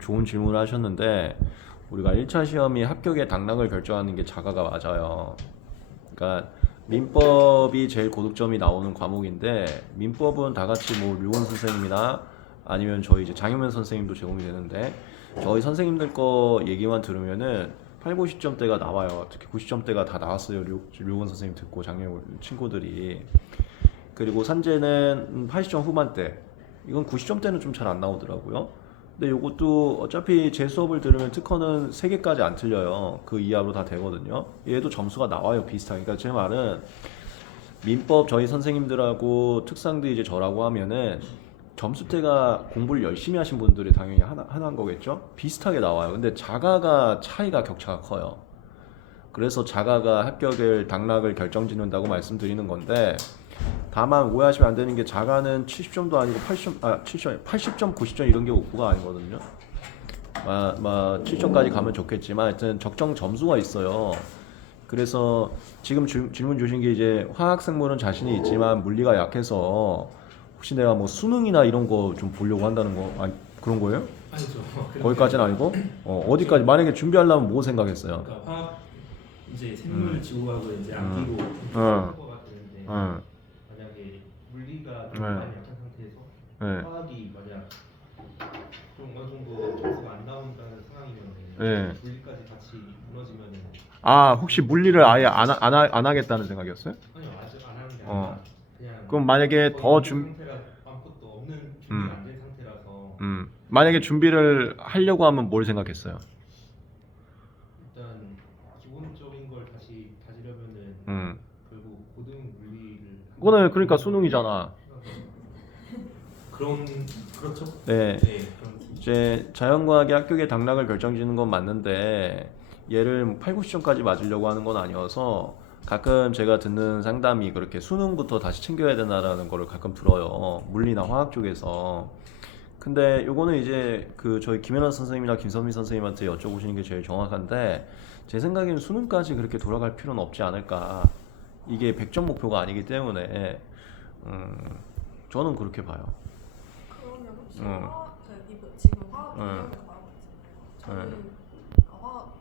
좋은 질문을 하셨는데 우리가 1차 시험이 합격의 당락을 결정하는 게 자가가 맞아요. 그러니까 민법이 제일 고득점이 나오는 과목인데 민법은 다 같이 뭐 류원 선생님이나 아니면 저희 이제 장효면 선생님도 제공이 되는데 저희 선생님들 거 얘기만 들으면은 8, 90점대가 나와요. 특히 90점대가 다 나왔어요. 류원 선생님 듣고 장효 친구들이. 그리고 산재는 80점 후반대. 이건 90점대는 좀 잘 안 나오더라고요. 근데 요것도 어차피 제 수업을 들으면 특허는 3개까지 안 틀려요. 그 이하로 다 되거든요. 얘도 점수가 나와요, 비슷하게. 그러니까 제 말은 민법 저희 선생님들하고 특상도 이제 저라고 하면은 점수대가 공부를 열심히 하신 분들이 당연히 하나인 거겠죠? 비슷하게 나와요. 근데 자가가 차이가 격차가 커요. 그래서 자가가 합격을 당락을 결정짓는다고 말씀드리는 건데 다만 오해하시면 안 되는 게 자가는 70점도 아니고 80점, 90점 이런 게 오프가 아니거든요. 7점까지 가면 좋겠지만 하여튼 적정 점수가 있어요. 그래서 지금 질문 주신 게 이제 화학 생물은 자신이 있지만 물리가 약해서 혹시 내가 뭐 수능이나 이런 거 좀 보려고 한다는 거 그런 거예요? 아니죠. 거기까지는 아니고 어디까지 만약에 준비하려면 뭐 생각했어요? 그러니까 화학 이제 생물 지구하고 이제 암기로 가 되는데 만약에 물리가 좀 많이 약한 상태에서 화학이 만약 좀 어느 정도 점수가 안 나온다는 상황이면 물리까지 같이 무너지면은 혹시 물리를 아예 안 하겠다는 생각이었어요? 아니요 아직 안 하는 게 아니라 그냥 그럼 만약에 더 상태가 아무것도 없는 준비가 안 된 상태라서 만약에 준비를 하려고 하면 뭘 생각했어요? 일단 기본적인 걸 다시 다지려면은 결국 고등 물리를 그거는 그러니까 수능이잖아. 그렇죠. 네. 그런 이제 자연과학의 합격의 당락을 결정짓는 건 맞는데 얘를 8, 90점까지 맞으려고 하는 건 아니어서 가끔 제가 듣는 상담이 그렇게 수능부터 다시 챙겨야 되나라는 거를 가끔 들어요. 물리나 화학 쪽에서. 근데 요거는 이제 그 저희 김연아 선생님이나 김선미 선생님한테 여쭤보시는 게 제일 정확한데 제 생각에는 수능까지 그렇게 돌아갈 필요는 없지 않을까. 이게 100점 목표가 아니기 때문에 저는 그렇게 봐요. 그러면 혹시 지금 화학 개념을 말하고 있잖아요. 저는 화학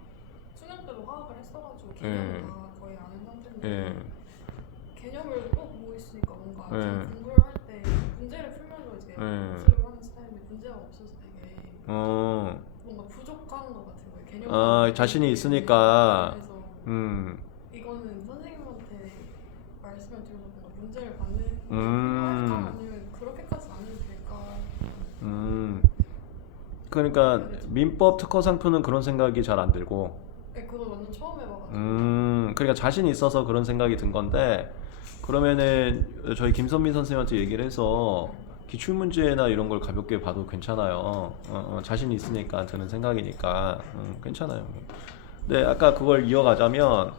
수능 때도 화학을 했어가지고 개념을 다 거의 아는 상태인데 개념을 또 보고 있으니까 뭔가 제가 공부를 할 때 문제를 풀면서 이제 연습을 하는 스타일인데 문제가 없어서 되게 뭔가 부족한 것 같은 거예요. 개념 자신이 있으니까. 그래서 이거는 선생님한테 말씀을 드려서 뭔가 문제를 받는 할까 아니면 그렇게까지 안 해도 될까? 그러니까 민법 특허 상표는 그런 생각이 잘 안 들고. 네, 그거 완전 처음 해봐가지고. 그러니까 자신이 있어서 그런 생각이 든 건데 그러면은 저희 김선민 선생님한테 얘기를 해서 기출문제나 이런 걸 가볍게 봐도 괜찮아요. 자신이 있으니까 드는 생각이니까 괜찮아요. 근데 아까 그걸 이어가자면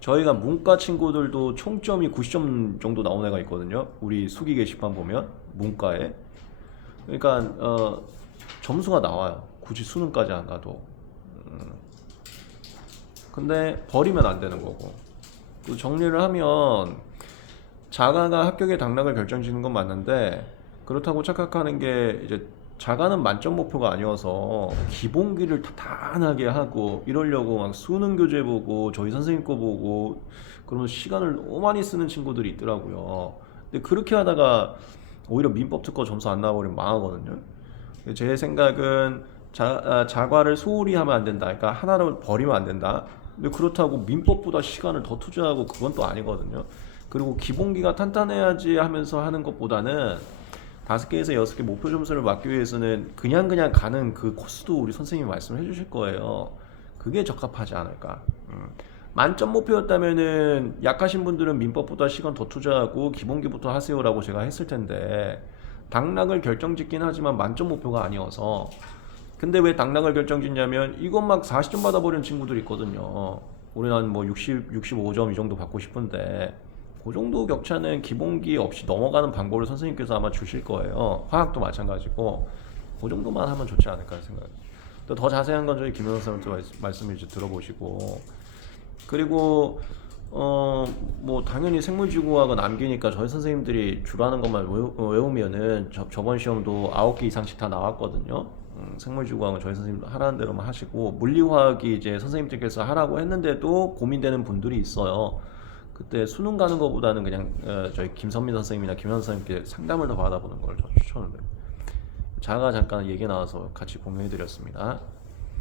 저희가 문과 친구들도 총점이 90점 정도 나온 애가 있거든요. 우리 수기 게시판 보면 문과에. 그러니까 점수가 나와요. 굳이 수능까지 안 가도. 근데 버리면 안 되는 거고. 또 정리를 하면 자가가 합격의 당락을 결정짓는 건 맞는데 그렇다고 착각하는 게 이제 자가는 만점 목표가 아니어서 기본기를 탄탄하게 하고 이러려고 막 수능 교재 보고 저희 선생님 거 보고 그러면 시간을 너무 많이 쓰는 친구들이 있더라고요. 근데 그렇게 하다가 오히려 민법 특허 점수 안 나와버리면 망하거든요. 제 생각은 자과를 소홀히 하면 안 된다. 그러니까 하나를 버리면 안 된다. 근데 그렇다고 민법보다 시간을 더 투자하고 그건 또 아니거든요. 그리고 기본기가 탄탄해야지 하면서 하는 것보다는 5개에서 6개 목표 점수를 맞기 위해서는 그냥 가는 그 코스도 우리 선생님이 말씀을 해주실 거예요. 그게 적합하지 않을까. 만점 목표였다면은 약하신 분들은 민법보다 시간 더 투자하고 기본기부터 하세요라고 제가 했을 텐데 당락을 결정짓긴 하지만 만점 목표가 아니어서. 근데 왜 당락을 결정짓냐면 이것 막 40점 받아버리는 친구들이 있거든요. 우리는 뭐 65점 이 정도 받고 싶은데 그 정도 격차는 기본기 없이 넘어가는 방법을 선생님께서 아마 주실 거예요. 화학도 마찬가지고 그 정도만 하면 좋지 않을까 생각해요. 더 자세한 건 저희 김현석 선생님한테 말씀을 이제 들어보시고. 그리고 뭐 당연히 생물지구학은 암기니까 저희 선생님들이 주로 하는 것만 외우면은 저번 시험도 9개 이상씩 다 나왔거든요. 생물지구과학은 저희 선생님도 하라는 대로만 하시고, 물리화학이 이제 선생님들께서 하라고 했는데도 고민되는 분들이 있어요. 그때 수능 가는 것보다는 그냥 저희 김선민 선생님이나 김현 선생님께 상담을 더 받아보는 걸 저 추천을 드려요. 자가 잠깐 얘기 나와서 같이 공유해드렸습니다.